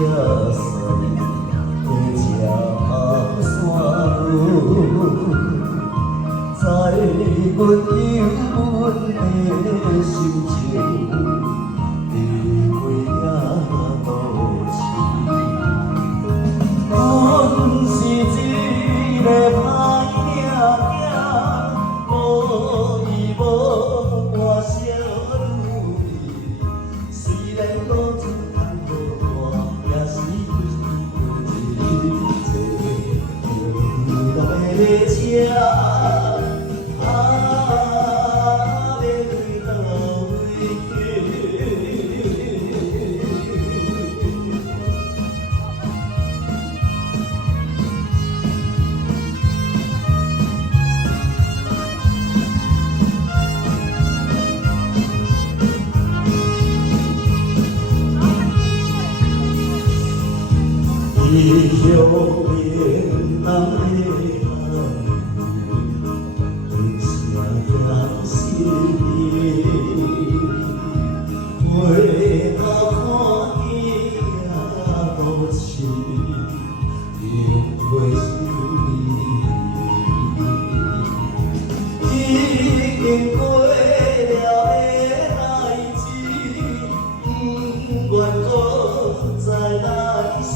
阮有阮的心情，离开遐都市。阮是一个歹囝，无依无靠小女。虽然路途坎坷，也是有一坐流浪的列车。 异乡恋人的寒，留下遐思念。回头看见遐都市，永袂想你。已经过了的代志，不愿搁再来想。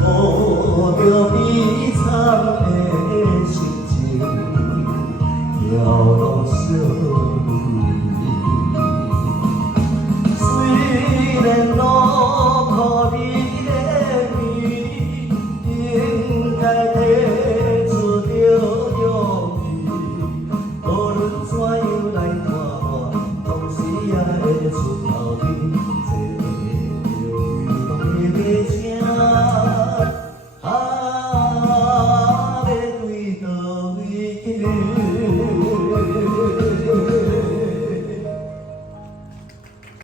抱着悲惨的心情，遥望小女。虽然路途你的面，应该提出着勇气。无论怎样来看我，总是也会出头天，坐着流浪的马车。